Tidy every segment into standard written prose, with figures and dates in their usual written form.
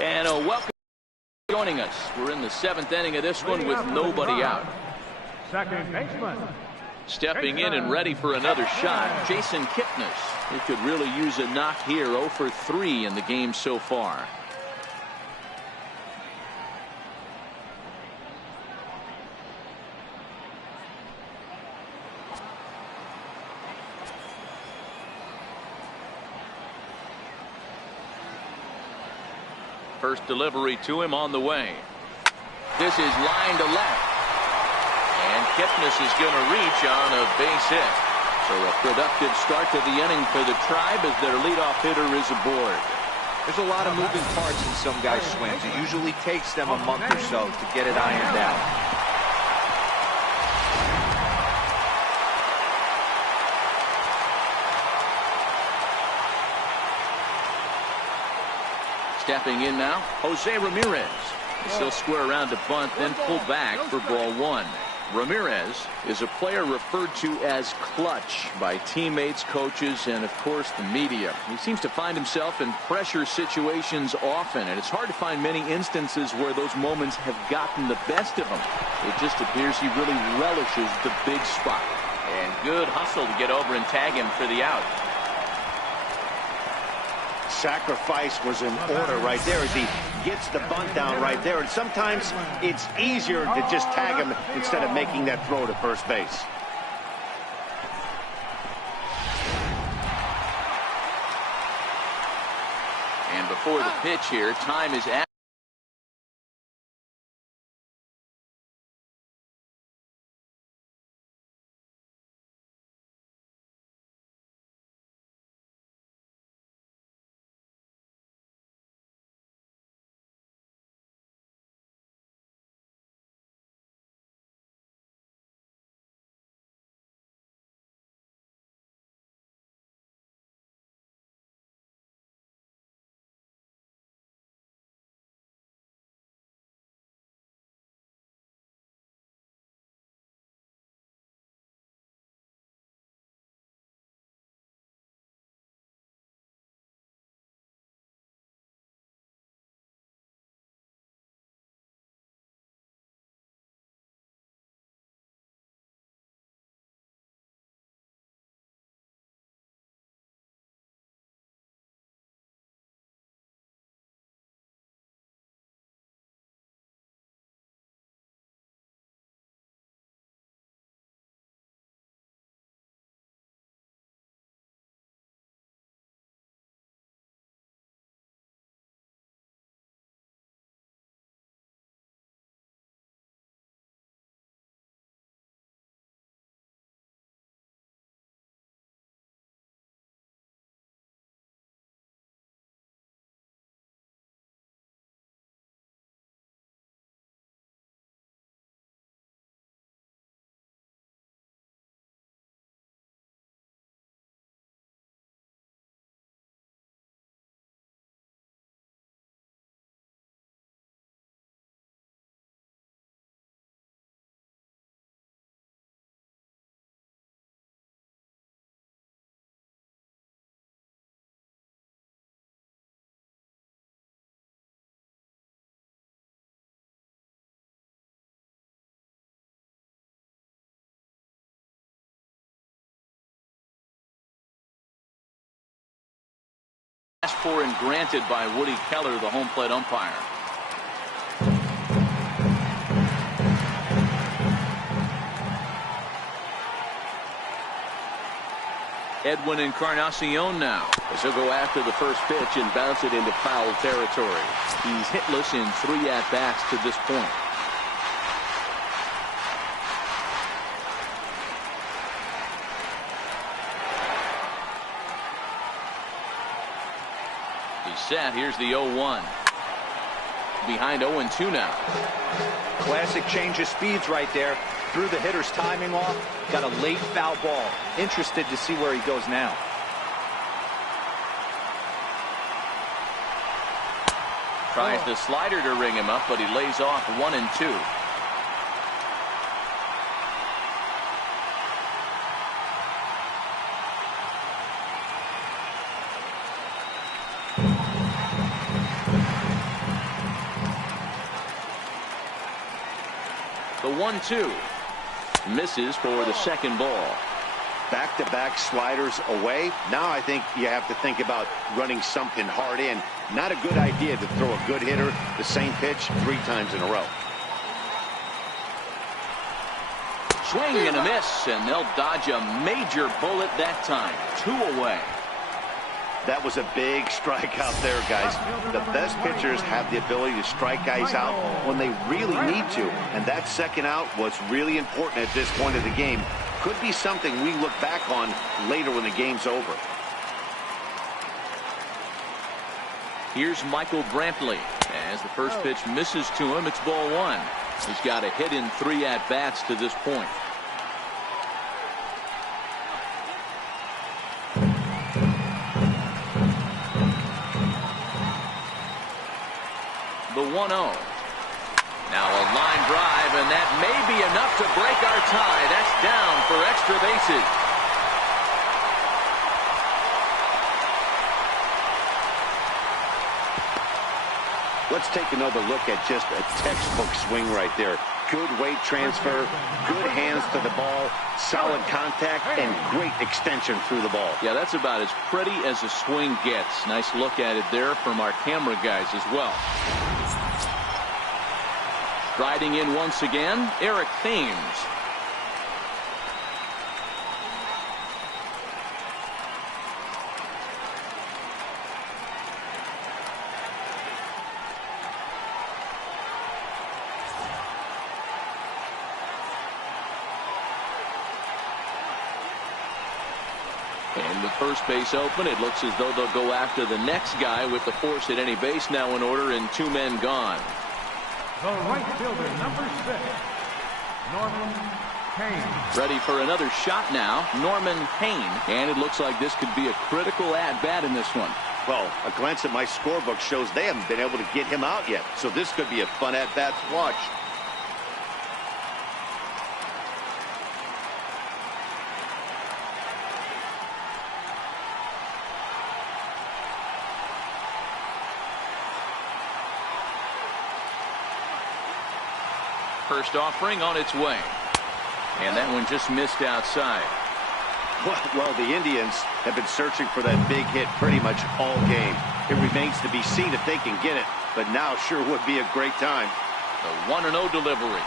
And welcome joining us. We're in the 7th inning of this one with nobody out. Second baseman. Stepping in and ready for another shot, Jason Kipnis. He could really use a knock here. 0 for 3 in the game so far. First delivery to him on the way. This is line to left. And Kipnis is going to reach on a base hit. So a productive start to the inning for the Tribe as their leadoff hitter is aboard. There's a lot of moving parts in some guys' swings. It usually takes them a month or so to get it ironed out. Stepping in now, Jose Ramirez. He'll square around to bunt, then pull back for ball 1. Ramirez is a player referred to as clutch by teammates, coaches, and of course the media. He seems to find himself in pressure situations often, and it's hard to find many instances where those moments have gotten the best of him. It just appears he really relishes the big spot. And good hustle to get over and tag him for the out. Sacrifice was in order right there as he gets the bunt down right there. And sometimes it's easier to just tag him instead of making that throw to first base. And before the pitch here, time is at. Asked for and granted by Woody Keller, the home plate umpire. Edwin Encarnacion now, as he'll go after the first pitch and bounce it into foul territory. He's hitless in 3 at-bats to this point. He's set. Here's the 0-1. Behind 0-2 now. Classic change of speeds right there. Threw the hitter's timing off. Got a late foul ball. Interested to see where he goes now. Tries the slider to ring him up, but he lays off 1-2. The 1-2 misses for the second ball. Back-to-back sliders away. Now I think you have to think about running something hard in. Not a good idea to throw a good hitter the same pitch 3 times in a row. Swing and a miss, and they'll dodge a major bullet that time. 2 away. That was a big strikeout there, guys. The best pitchers have the ability to strike guys out when they really need to. And that second out was really important at this point of the game. Could be something we look back on later when the game's over. Here's Michael Brantley. As the first pitch misses to him, it's ball 1. He's got a hit in 3 at-bats to this point. The 1-0. Now a line drive, and that may be enough to break our tie. That's down for extra bases. Let's take another look at just a textbook swing right there. Good weight transfer, good hands to the ball, solid contact, and great extension through the ball. Yeah, that's about as pretty as a swing gets. Nice look at it there from our camera guys as well. Riding in once again, Eric Thames. And with first base open, it looks as though they'll go after the next guy with the force at any base now in order and 2 men gone. The right fielder, number 6, Norman Cain. Ready for another shot now, Norman Cain. And it looks like this could be a critical at-bat in this one. Well, a glance at my scorebook shows they haven't been able to get him out yet. So this could be a fun at-bat to watch. First offering on its way. And that one just missed outside. Well, the Indians have been searching for that big hit pretty much all game. It remains to be seen if they can get it, but now sure would be a great time. The 1-0 delivery.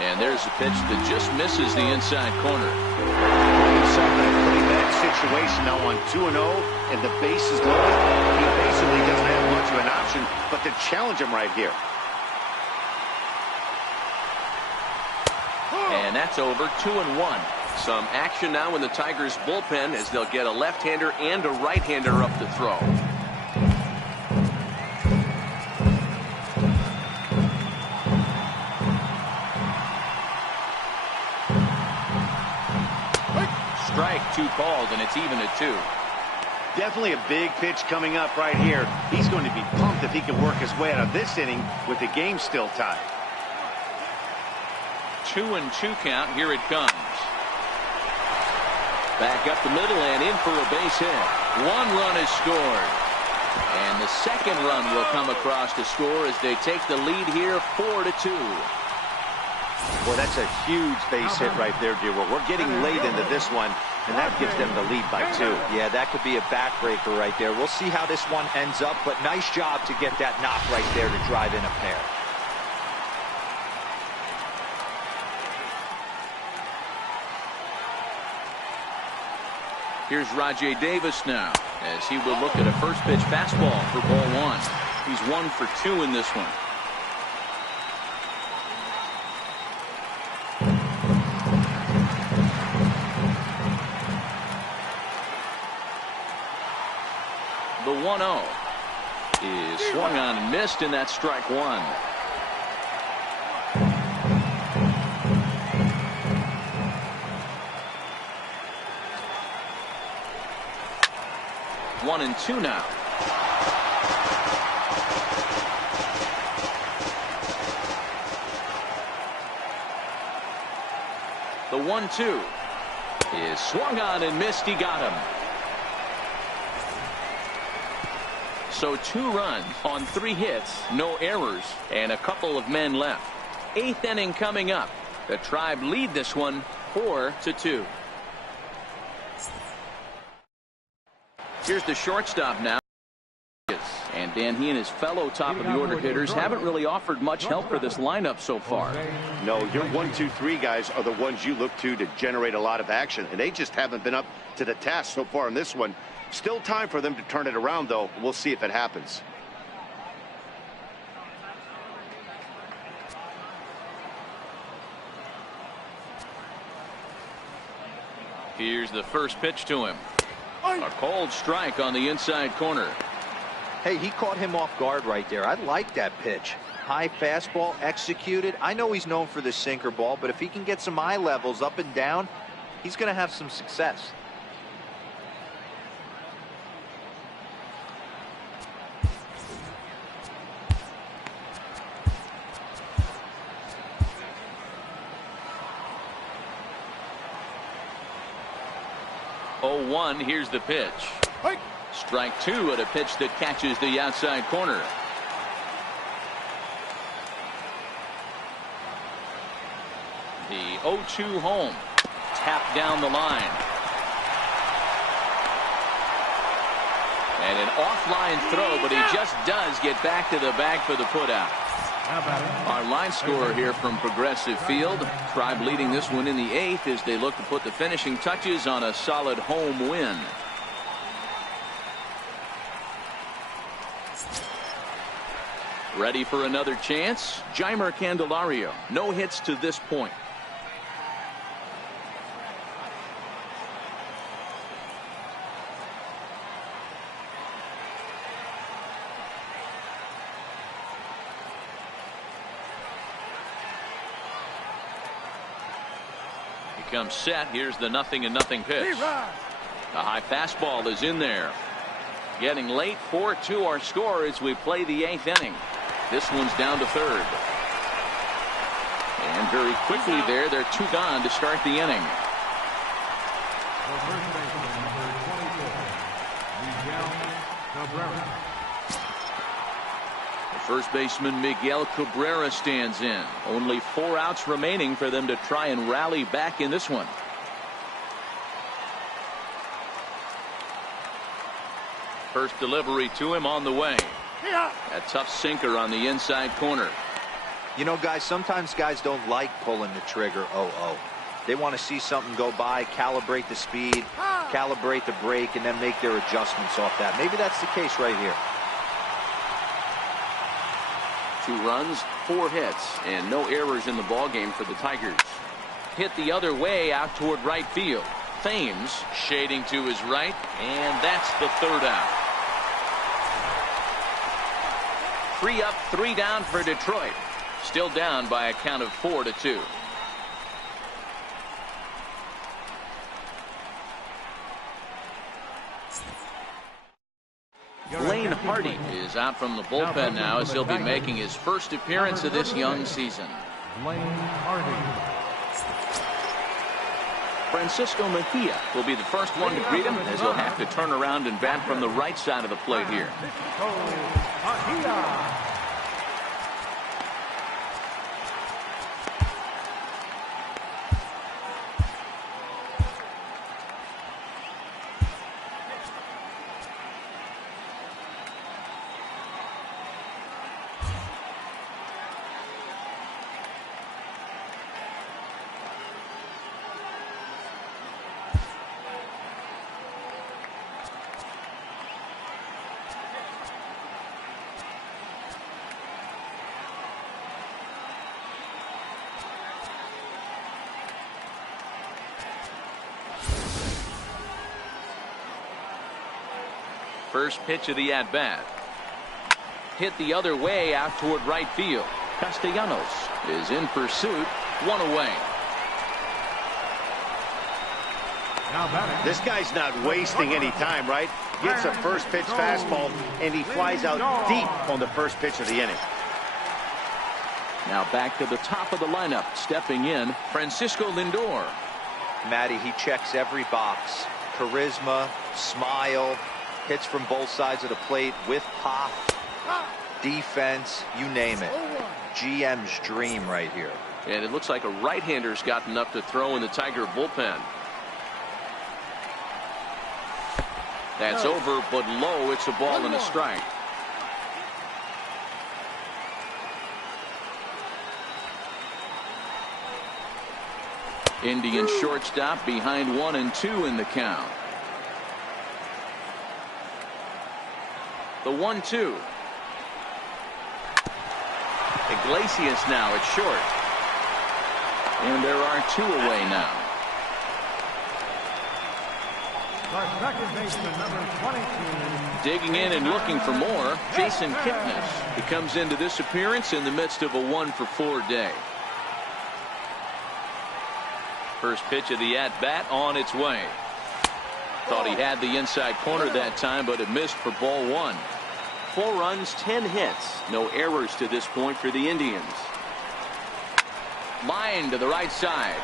And there's a pitch that just misses the inside corner. Himself in a pretty bad situation now on 2-0, and the base is loaded. He basically doesn't have much of an option but to challenge him right here. And that's over. 2-1. Some action now in the Tigers bullpen as they'll get a left-hander and a right-hander up to throw. Strike 2 called, and it's even at 2. Definitely a big pitch coming up right here. He's going to be pumped if he can work his way out of this inning with the game still tied. 2-2 count. Here it comes. Back up the middle and in for a base hit. 1 run is scored. And the second run will come across to score as they take the lead here 4-2. Well, that's a huge base hit right there, dear. Well, we're getting late into this one, and that gives them the lead by 2. Yeah, that could be a backbreaker right there. We'll see how this one ends up, but nice job to get that knock right there to drive in a pair. Here's Rajai Davis now as he will look at a first pitch fastball for ball 1. He's 1 for 2 in this one. The 1-0 is swung on and missed, and that's strike 1. One and 2 now. The 1-2 is swung on and missed. He got him. So 2 runs on 3 hits, no errors, and a couple of men left. 8th inning coming up. The Tribe lead this one 4-2. Here's the shortstop now. And Dan, he and his fellow top of the order hitters haven't really offered much help for this lineup so far. No, your 1, 2, 3 guys are the ones you look to generate a lot of action, and they just haven't been up to the task so far in this one. Still time for them to turn it around, though. We'll see if it happens. Here's the first pitch to him. A cold strike on the inside corner. Hey, he caught him off guard right there. I like that pitch. High fastball executed. I know he's known for the sinker ball, but if he can get some eye levels up and down, he's going to have some success. Oh, 1, here's the pitch. Strike 2 at a pitch that catches the outside corner. The 0-2 home. Tapped down the line. And an offline throw, but he just does get back to the bag for the putout. Our line scorer here from Progressive Field. Tribe leading this one in the 8th as they look to put the finishing touches on a solid home win. Ready for another chance? Jeimer Candelario. No hits to this point. He comes set. Here's the 0-0 pitch. A high fastball is in there. Getting late. 4-2 our score as we play the 8th inning. This one's down to 3rd. And very quickly there, they're 2 gone to start the inning. The first baseman Miguel Cabrera stands in. Only 4 outs remaining for them to try and rally back in this one. First delivery to him on the way. A tough sinker on the inside corner. You know, guys, sometimes guys don't like pulling the trigger 0-0. They want to see something go by, calibrate the speed, calibrate the brake, and then make their adjustments off that. Maybe that's the case right here. 2 runs, 4 hits, and no errors in the ballgame for the Tigers. Hit the other way out toward right field. Thames shading to his right, and that's the 3rd out. 3 up, 3 down for Detroit. Still down by a count of 4-2. Blaine Hardy is out from the bullpen now as he'll be making his first appearance of this young season. Blaine Hardy. Francisco Mejia will be the first one to greet him as he'll have to turn around and bat from the right side of the plate here. First pitch of the at-bat. Hit the other way out toward right field. Castellanos is in pursuit. 1 away. This guy's not wasting any time, right? Gets a first pitch fastball, and he flies out deep on the first pitch of the inning. Now back to the top of the lineup. Stepping in, Francisco Lindor. Matty, he checks every box. Charisma, smile, hits from both sides of the plate with pop. defense, you name it. GM's dream right here. And it looks like a right-hander's got enough to throw in the Tiger bullpen. That's over, but low. It's a ball and a strike. Indian shortstop behind 1-2 in the count. The 1-2. Iglesias now at short. And there are 2 away now. The second baseman, number 22. Digging in and looking for more, Jason Kipnis. He comes into this appearance in the midst of a 1-for-4 day. First pitch of the at-bat on its way. Thought he had the inside corner that time, but it missed for ball 1. 4 runs, 10 hits. No errors to this point for the Indians. Line to the right side.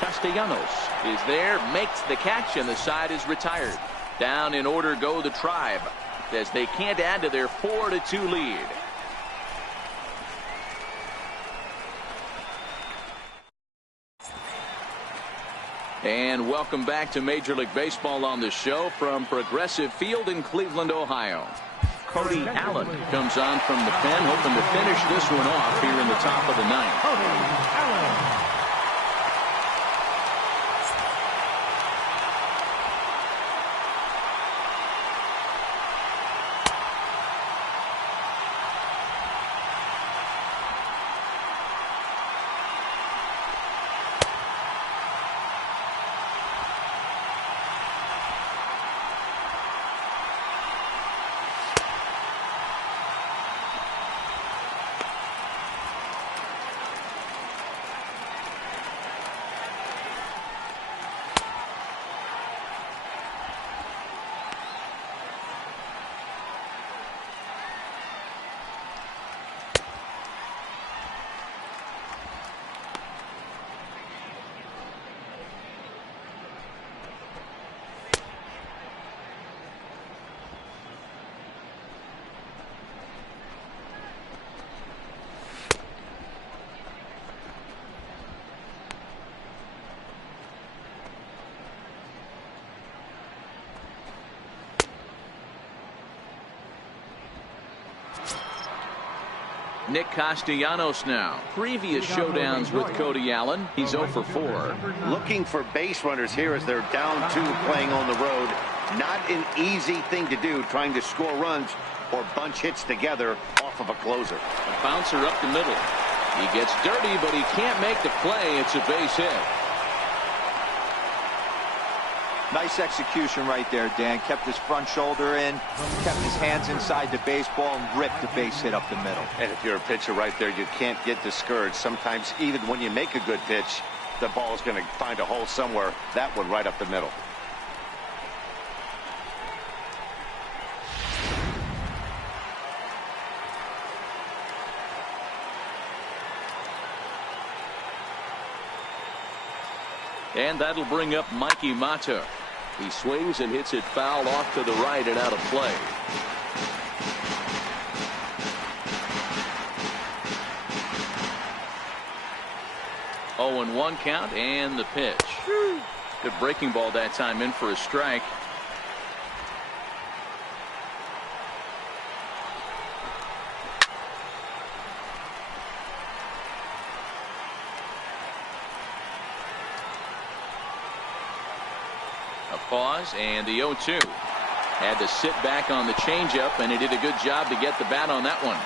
Castellanos is there, makes the catch, and the side is retired. Down in order go the Tribe, as they can't add to their 4-2 lead. And welcome back to Major League Baseball on the show from Progressive Field in Cleveland, Ohio. Cody Allen comes on from the pen, hoping to finish this one off here in the top of the 9th. Cody Allen. Nick Castellanos now. Previous showdowns with Cody Allen, he's 0-for-4. Looking for base runners here as they're down 2 playing on the road. Not an easy thing to do, trying to score runs or bunch hits together off of a closer. A bouncer up the middle. He gets dirty, but he can't make the play. It's a base hit. Nice execution right there, Dan. Kept his front shoulder in, kept his hands inside the baseball, and ripped the base hit up the middle. And if you're a pitcher right there, you can't get discouraged. Sometimes even when you make a good pitch, the ball is going to find a hole somewhere. That one right up the middle. And that'll bring up Mikey Mata. He swings and hits it foul off to the right and out of play. Oh, and 1 count and the pitch. Good breaking ball that time, in for a strike. A pause and the 0-2. Had to sit back on the changeup, and he did a good job to get the bat on that one.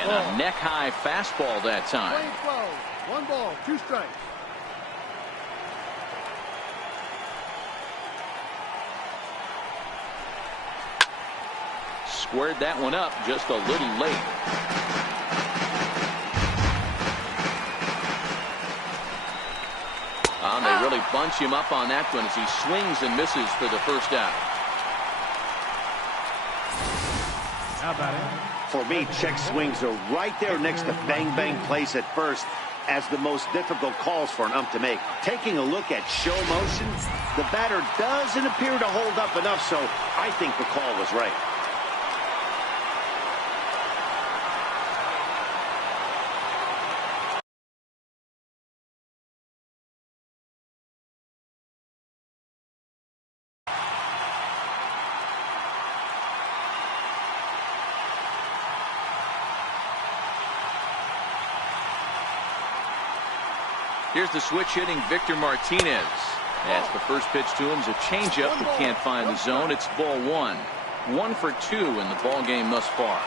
And a neck-high fastball that time. 1 ball, 2 strikes. Squared that one up just a little late. They really bunch him up on that one as he swings and misses for the first out. How about it? For me, check swings are right there next to bang bang plays at first. as the most difficult calls for an ump to make. Taking a look at show motion, the batter doesn't appear to hold up enough, so I think the call was right. Here's the switch hitting Victor Martinez. That's the first pitch to him is a changeup that can't find the zone. It's ball one. 1 for 2 in the ball game thus far.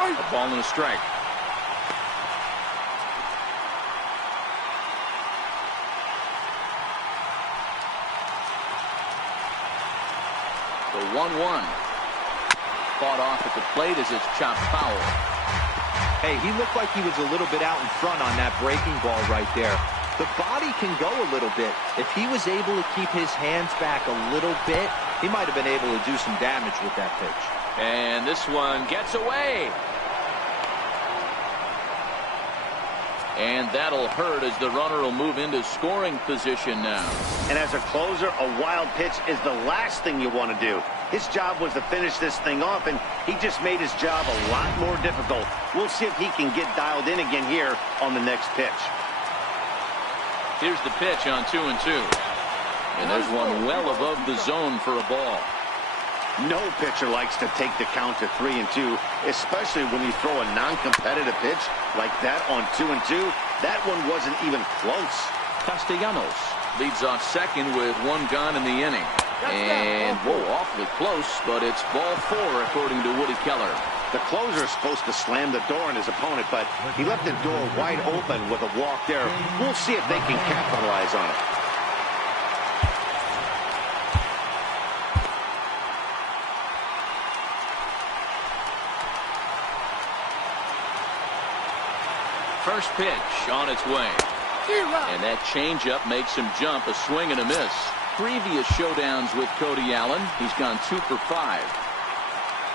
A ball and a strike. The 1-1. Fought off at the plate as it's chopped foul. Hey, he looked like he was a little bit out in front on that breaking ball right there. The body can go a little bit. If he was able to keep his hands back a little bit, he might have been able to do some damage with that pitch. And this one gets away. And that'll hurt as the runner will move into scoring position now. And as a closer, a wild pitch is the last thing you want to do. His job was to finish this thing off, and he just made his job a lot more difficult. We'll see if he can get dialed in again here on the next pitch. Here's the pitch on 2-2. And there's one well above the zone for a ball. No pitcher likes to take the count to 3-2, especially when you throw a non-competitive pitch like that on 2-2. That one wasn't even close. Castellanos leads off second with 1 gone in the inning. And, whoa, awfully close, but it's ball 4 according to Woody Keller. The closer is supposed to slam the door on his opponent, but he left the door wide open with a walk there. We'll see if they can capitalize on it. First pitch on its way. And that changeup makes him jump, a swing and a miss. Previous showdowns with Cody Allen, he's gone 2 for 5.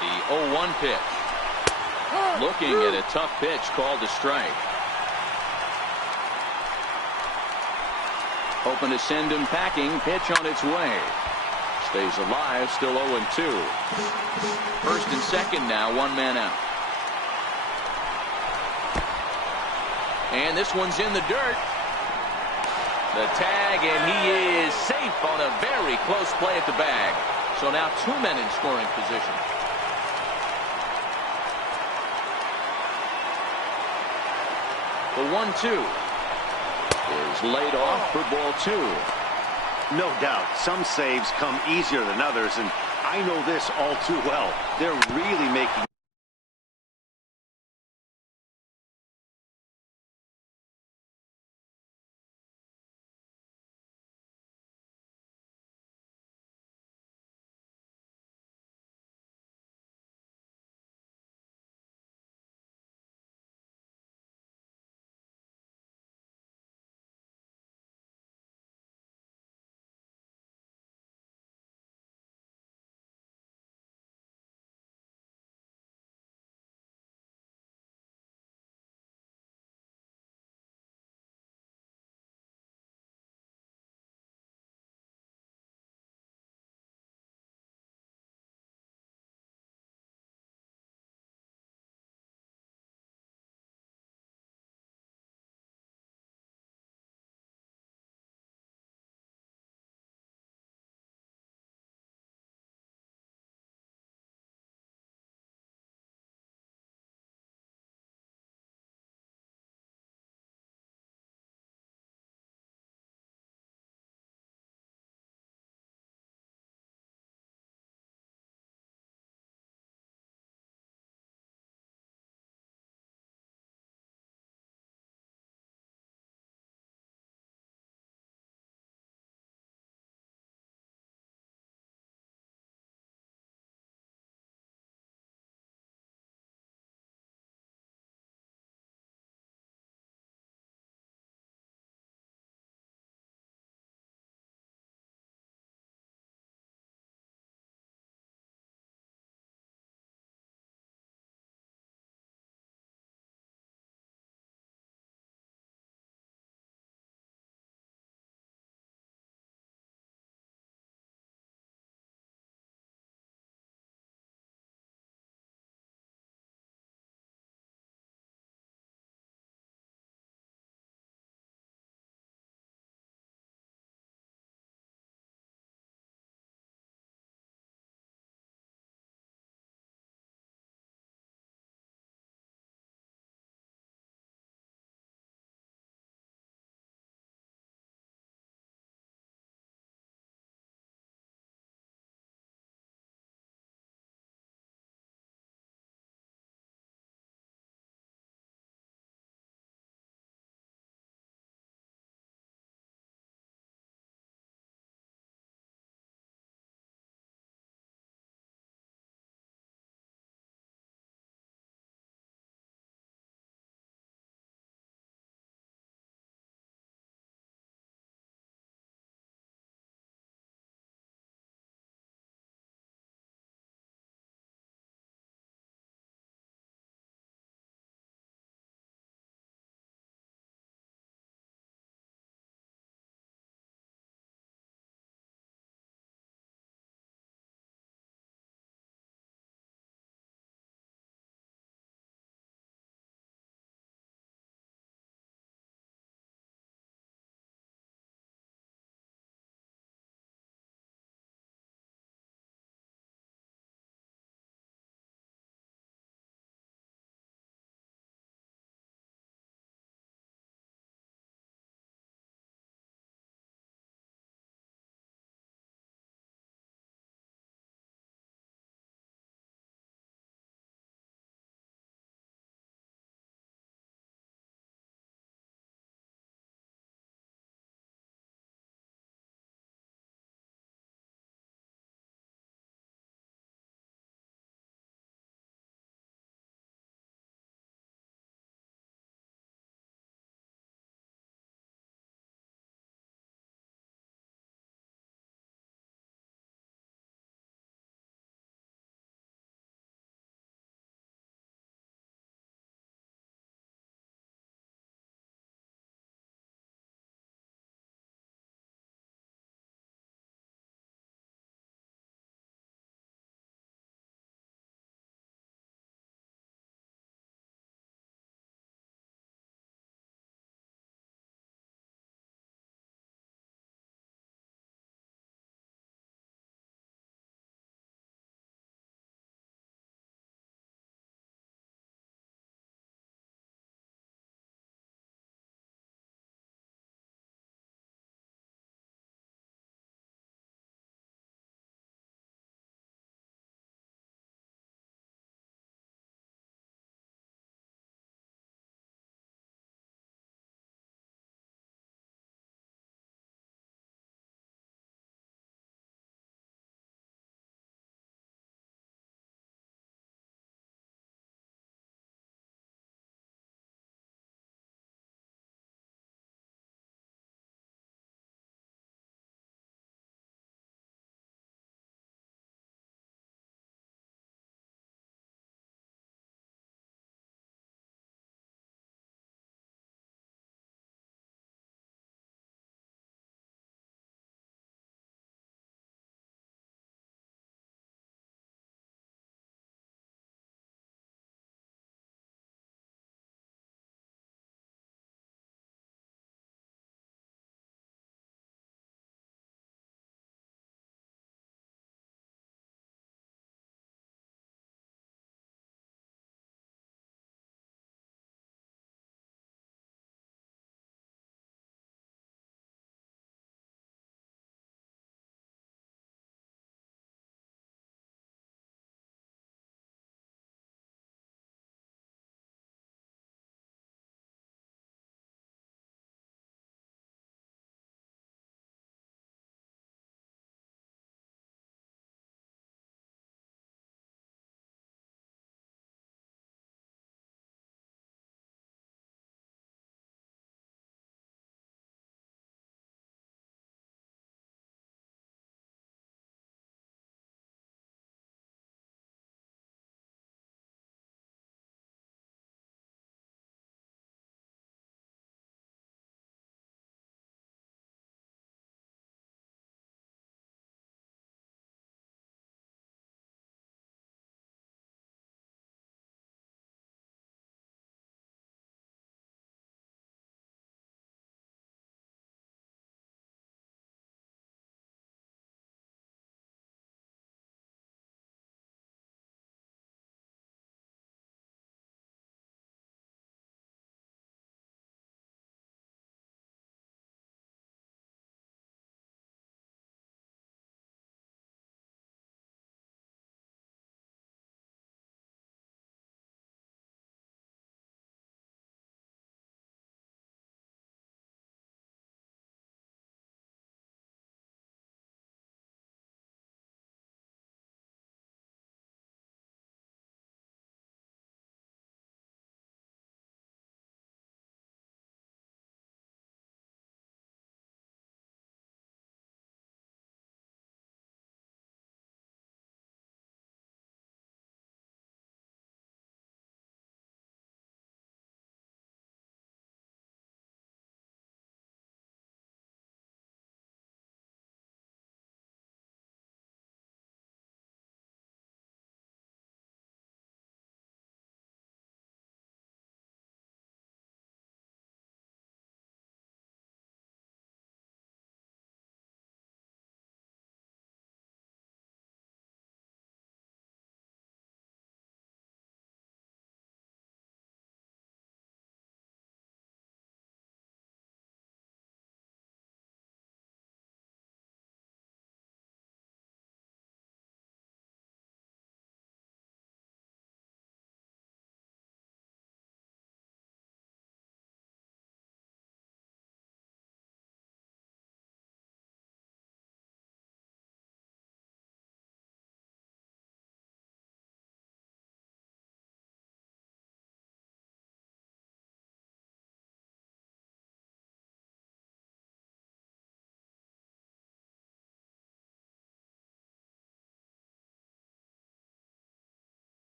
The 0-1 pitch. Looking at a tough pitch called a strike. Hoping to send him packing. Pitch on its way. Stays alive, still 0-2. First and second now, 1 man out. And this one's in the dirt. The tag, and he is safe on a very close play at the bag. So now 2 men in scoring position. The 1-2 is laid off for ball 2. No doubt, some saves come easier than others, and I know this all too well. They're really making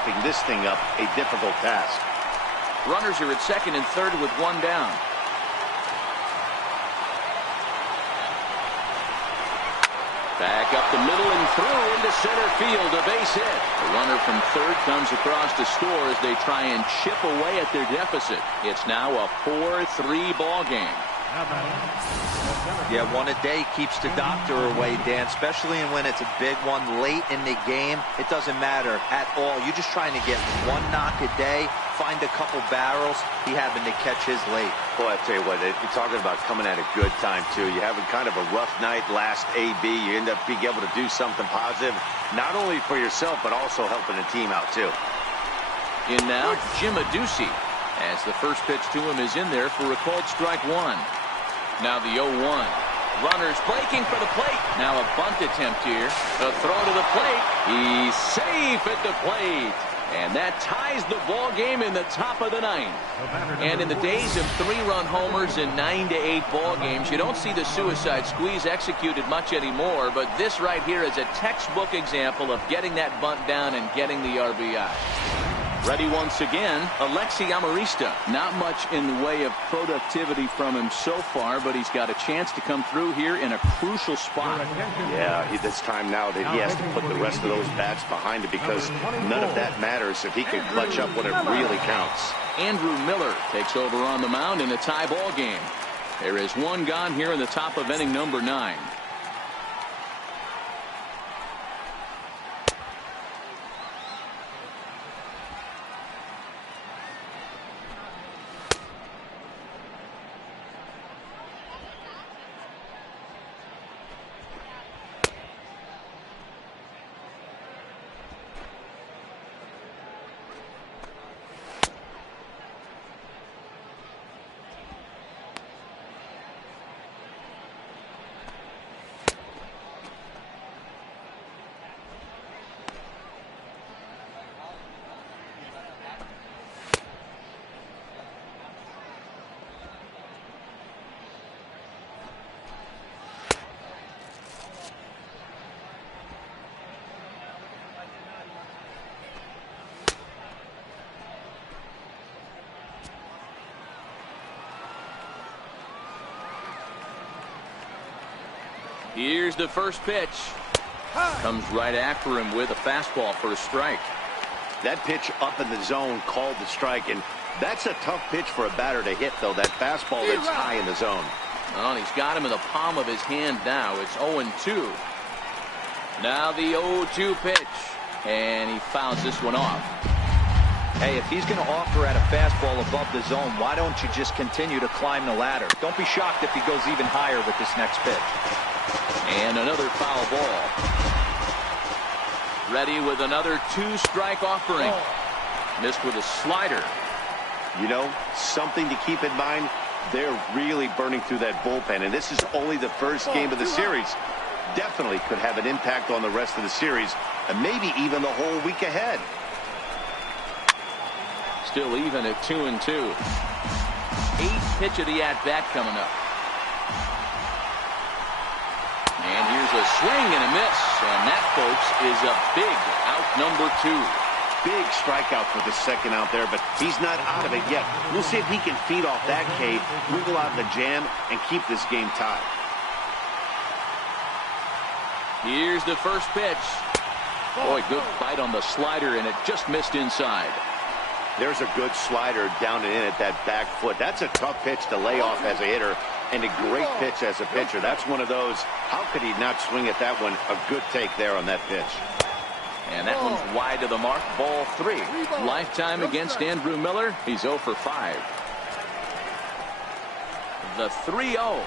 wrapping this thing up a difficult task. Runners are at second and third with one down. Back up the middle and through into center field. A base hit. The runner from third comes across to score as they try and chip away at their deficit. It's now a 4-3 ball game. Yeah, one a day keeps the doctor away, Dan, especially when it's a big one late in the game. It doesn't matter at all. You're just trying to get one knock a day, find a couple barrels. He happened to catch his late. Boy, I tell you what, you're talking about coming at a good time, too. You're having kind of a rough night last AB. You end up being able to do something positive, not only for yourself, but also helping the team out, too. In now, Jim Adduci, as the first pitch to him is in there for a called strike one. Now the 0-1. Runners breaking for the plate. Now a bunt attempt here. A throw to the plate. He's safe at the plate. And that ties the ball game in the top of the ninth. And in the days of 3-run homers in 9 to 8 ball games, you don't see the suicide squeeze executed much anymore. But this right here is a textbook example of getting that bunt down and getting the RBI. Ready once again, Alexi Amarista. Not much in the way of productivity from him so far, but he's got a chance to come through here in a crucial spot. Yeah, it's time now that he has to put the rest of those bats behind it, because none of that matters if he can clutch up when it really counts. Andrew Miller takes over on the mound in a tie ball game. There is one gone here in the top of inning number 9. Here's the first pitch. Comes right after him with a fastball for a strike. That pitch up in the zone called the strike, and that's a tough pitch for a batter to hit, though. That fastball that's high in the zone. Well, he's got him in the palm of his hand now. It's 0-2. Now the 0-2 pitch, and he fouls this one off. Hey, if he's going to offer at a fastball above the zone, why don't you just continue to climb the ladder? Don't be shocked if he goes even higher with this next pitch. And another foul ball. Ready with another 2-strike offering. Missed with a slider. You know, something to keep in mind, they're really burning through that bullpen, and this is only the first game of the series. Definitely could have an impact on the rest of the series, and maybe even the whole week ahead. Still even at 2-2. 8th pitch of the at-bat coming up. And here's a swing and a miss. And that, folks, is a big out number 2. Big strikeout for the second out there, but he's not out of it yet. We'll see if he can feed off that K, wiggle out of the jam, and keep this game tied. Here's the first pitch. Boy, good bite on the slider, and it just missed inside. There's a good slider down and in at that back foot. That's a tough pitch to lay off as a hitter, and a great pitch as a pitcher. That's one of those, how could he not swing at that one? A good take there on that pitch. And that one's wide to the mark, ball 3. Lifetime against Andrew Miller. He's 0 for 5. The 3-0.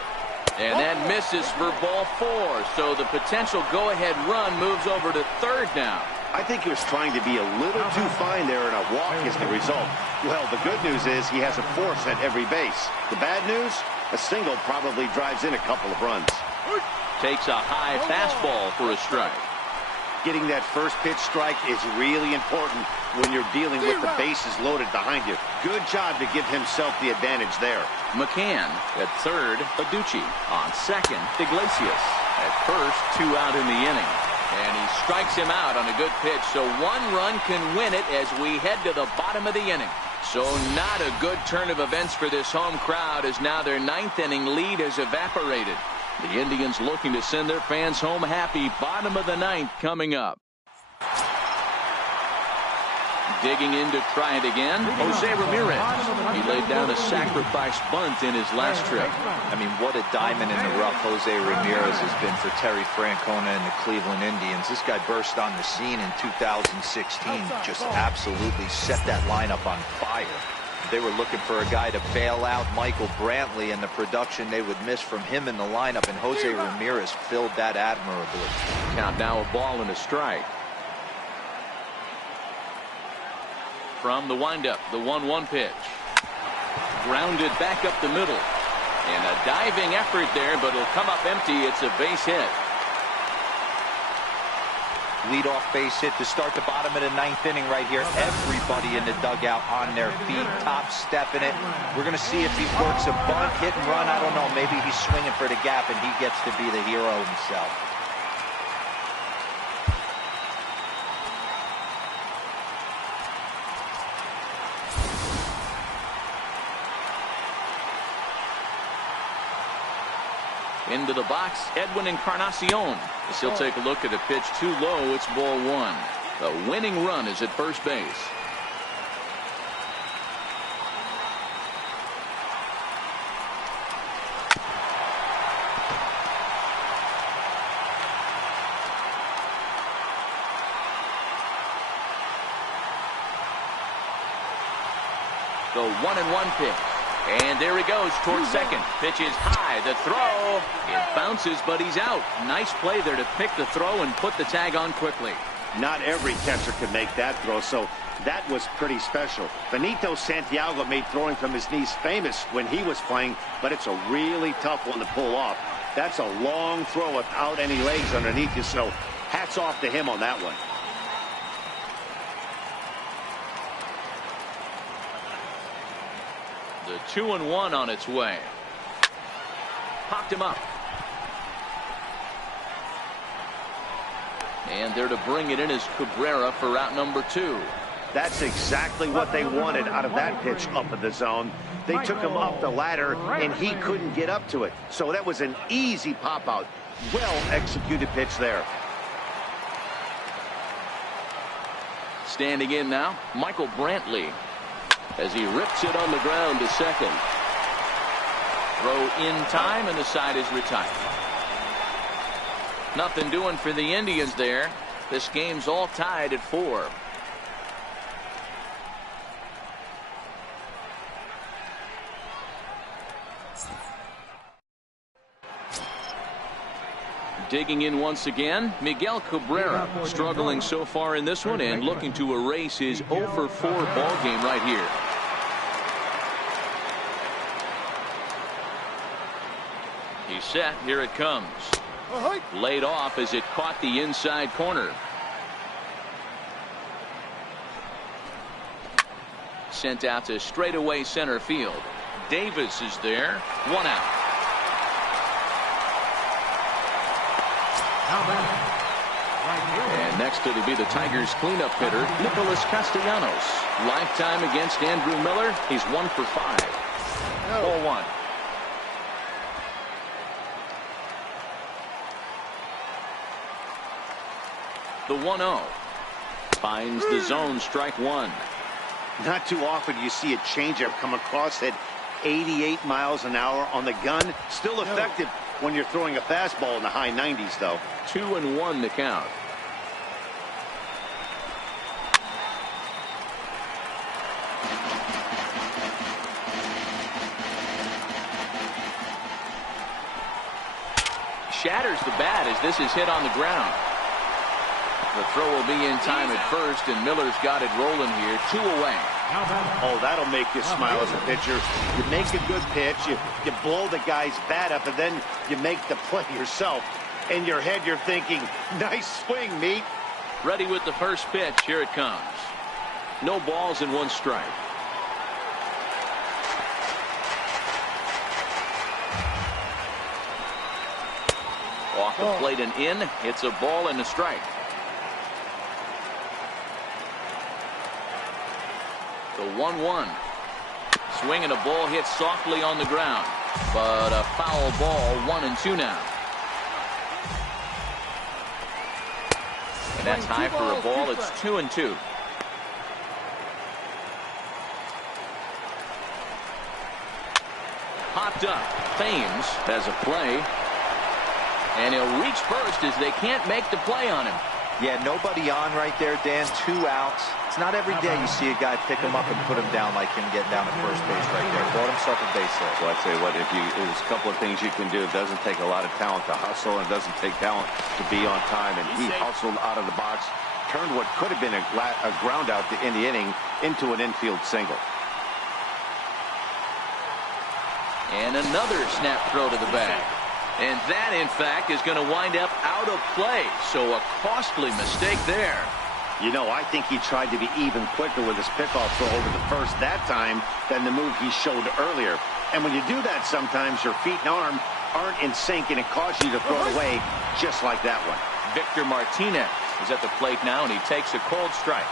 And that misses for ball 4. So the potential go-ahead run moves over to third now. I think he was trying to be a little too fine there, and a walk is the result. Well, the good news is he has a force at every base. The bad news, a single probably drives in a couple of runs. Takes a high fastball for a strike. Getting that first pitch strike is really important when you're dealing with the bases loaded behind you. Good job to give himself the advantage there. McCann at third, Adduci on second, Iglesias at first, 2 out in the inning. And he strikes him out on a good pitch. So one run can win it as we head to the bottom of the inning. So not a good turn of events for this home crowd, as now their 9th inning lead has evaporated. The Indians looking to send their fans home happy. Bottom of the 9th coming up. Digging in to try it again, Jose Ramirez. He laid down a sacrifice bunt in his last trip. I mean, what a diamond in the rough Jose Ramirez has been for Terry Francona and the Cleveland Indians. This guy burst on the scene in 2016, just absolutely set that lineup on fire. They were looking for a guy to bail out Michael Brantley, and the production they would miss from him in the lineup, and Jose Ramirez filled that admirably. Count now a ball and a strike. From the windup, the 1-1 pitch. Grounded back up the middle. And a diving effort there, but it'll come up empty. It's a base hit. Leadoff base hit to start the bottom of the 9th inning right here. Everybody in the dugout on their feet, top stepping it. We're going to see if he works a bunt, hit and run. I don't know. Maybe he's swinging for the gap and he gets to be the hero himself. Into the box, Edwin Encarnacion. As he'll take a look at a pitch too low. It's ball 1. The winning run is at first base. The 1-1 pitch. And there he goes towards second. Pitch is high. The throw. It bounces, but he's out. Nice play there to pick the throw and put the tag on quickly. Not every catcher can make that throw, so that was pretty special. Benito Santiago made throwing from his knees famous when he was playing, but it's a really tough one to pull off. That's a long throw without any legs underneath you, so hats off to him on that one. The 2-1 on its way. Popped him up. And there to bring it in is Cabrera for out number 2. That's exactly what they wanted out of that pitch up in the zone. They took him up the ladder, and he couldn't get up to it. So that was an easy pop-out. Well-executed pitch there. Standing in now, Michael Brantley, as he rips it on the ground to second. Throw in time, and the side is retired. Nothing doing for the Indians there. This game's all tied at 4. Digging in once again, Miguel Cabrera, struggling so far in this one and looking to erase his 0-for-4 ball game right here. He's set. Here it comes. Laid off as it caught the inside corner. Sent out to straightaway center field. Davis is there. 1 out. And next it'll be the Tigers cleanup hitter, Nicholas Castellanos. Lifetime against Andrew Miller. He's 1 for 5. 4-1. The 1-0. Finds the zone, strike 1. Not too often you see a changeup come across at 88 miles an hour on the gun. Still effective when you're throwing a fastball in the high 90s, though. 2-1 the count. Shatters the bat as this is hit on the ground. The throw will be in time at first, and Miller's got it rolling here. 2 away. Oh, that'll make you smile as a pitcher. You make a good pitch, you blow the guy's bat up, and then you make the play yourself. In your head, you're thinking, nice swing, meat. Ready with the first pitch. Here it comes. No balls and 1 strike. off the plate and in. It's a ball and a strike. The 1-1. Swing and a ball hit softly on the ground. But a foul ball, 1-2 now. And that's high for a ball. It's 2-2. Popped up. Thames has a play. And he'll reach first as they can't make the play on him. Yeah, nobody on right there, Dan. 2 outs. It's not every day you see a guy pick him up and put him down like him getting down to first base right there. Brought himself a base hit. Well, I tell you what, there's a couple of things you can do. It doesn't take a lot of talent to hustle, and it doesn't take talent to be on time. And he hustled out of the box, turned what could have been a ground out in the inning into an infield single. And another snap throw to the bag. And that, in fact, is going to wind up out of play. So a costly mistake there. You know, I think he tried to be even quicker with his pickoff throw over the first that time than the move he showed earlier. And when you do that, sometimes your feet and arm aren't in sync, and it causes you to throw it away just like that one. Victor Martinez is at the plate now, and he takes a cold strike.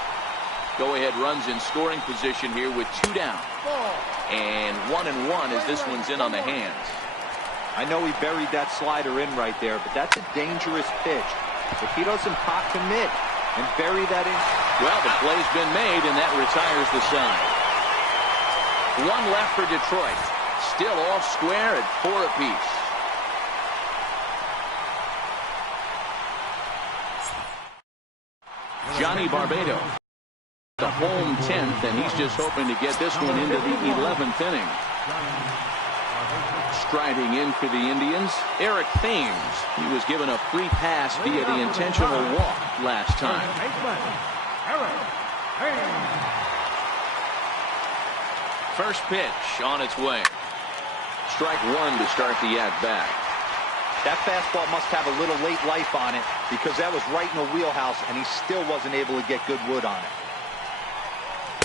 Go-ahead runs in scoring position here with 2 down. And 1-1 as this one's in on the hands. I know he buried that slider in right there, but that's a dangerous pitch. If he doesn't pop commit and bury that in. Well, the play's been made, and that retires the side. 1 left for Detroit. Still all square at 4 apiece. Johnny Barbado, the home 10th, and he's just hoping to get this one into the 11th inning. Striding in for the Indians, Eric Thames. He was given a free pass via the intentional walk last time. First pitch on its way. Strike 1 to start the at-bat. That fastball must have a little late life on it because that was right in the wheelhouse, and he still wasn't able to get good wood on it.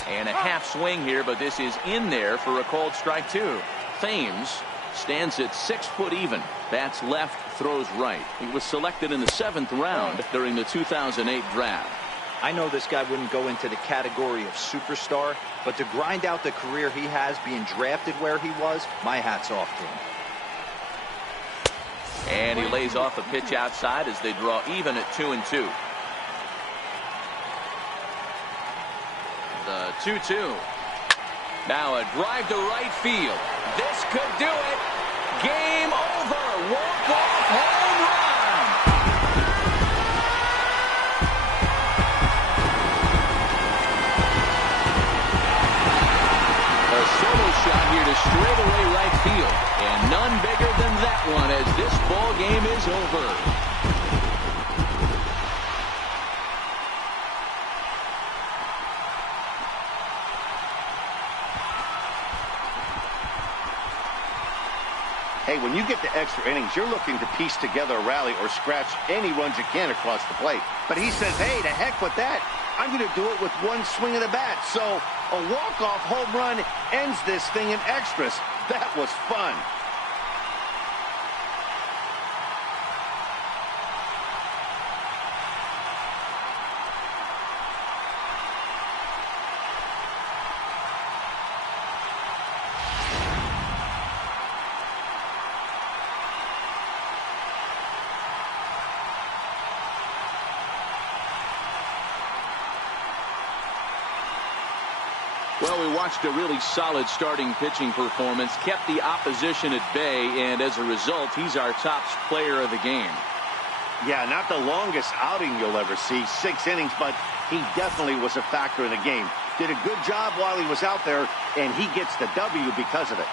And a half swing here, but this is in there for a called strike 2. Thames stands at 6 foot even. Bats left, throws right. He was selected in the 7th round during the 2008 draft. I know this guy wouldn't go into the category of superstar, but to grind out the career he has being drafted where he was, my hat's off to him. And he lays off a pitch outside as they draw even at 2-2. The 2-2. Now a drive to right field. This could do it. Game over. Walk-off home run. A solo shot here to straightaway right field. And none bigger than that one as this ball game is over. Hey, when you get to extra innings, you're looking to piece together a rally or scratch any runs you can across the plate. But he says, hey, to heck with that. I'm going to do it with 1 swing of the bat. So a walk-off home run ends this thing in extras. That was fun. Well, we watched a really solid starting pitching performance, kept the opposition at bay, and as a result, he's our top player of the game. Yeah, not the longest outing you'll ever see, 6 innings, but he definitely was a factor in the game. Did a good job while he was out there, and he gets the W because of it.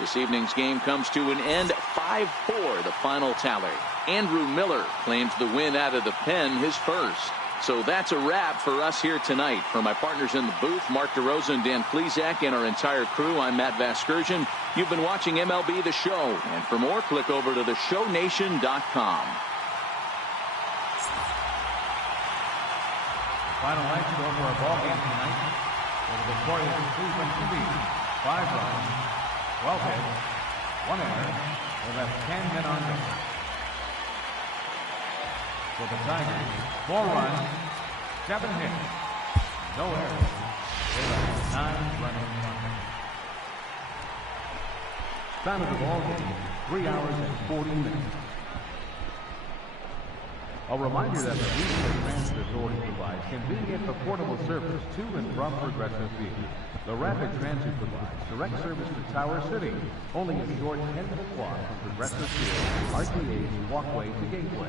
This evening's game comes to an end, 5-4, the final tally. Andrew Miller claims the win out of the pen, his first. So that's a wrap for us here tonight. For my partners in the booth, Mark DeRosa and Dan Plesac, and our entire crew, I'm Matt Vasgersian. You've been watching MLB The Show. And for more, click over to theshownation.com. Final night score for our ball game tonight. For the victorious Cleveland Indians, 5 runs, 12 hits, 1 error, They left 10 men on base. For the Tigers, 4 runs, 7 hits, no errors. They left 9 running on base. Time of the ball game, 3 hours and 40 minutes. A reminder that the Regional Transit Authority provides convenient, affordable service to and from Progressive Field. The Rapid Transit provides direct service to Tower City, only a short 10-minute walk from Progressive Field, RTA's walkway to Gateway.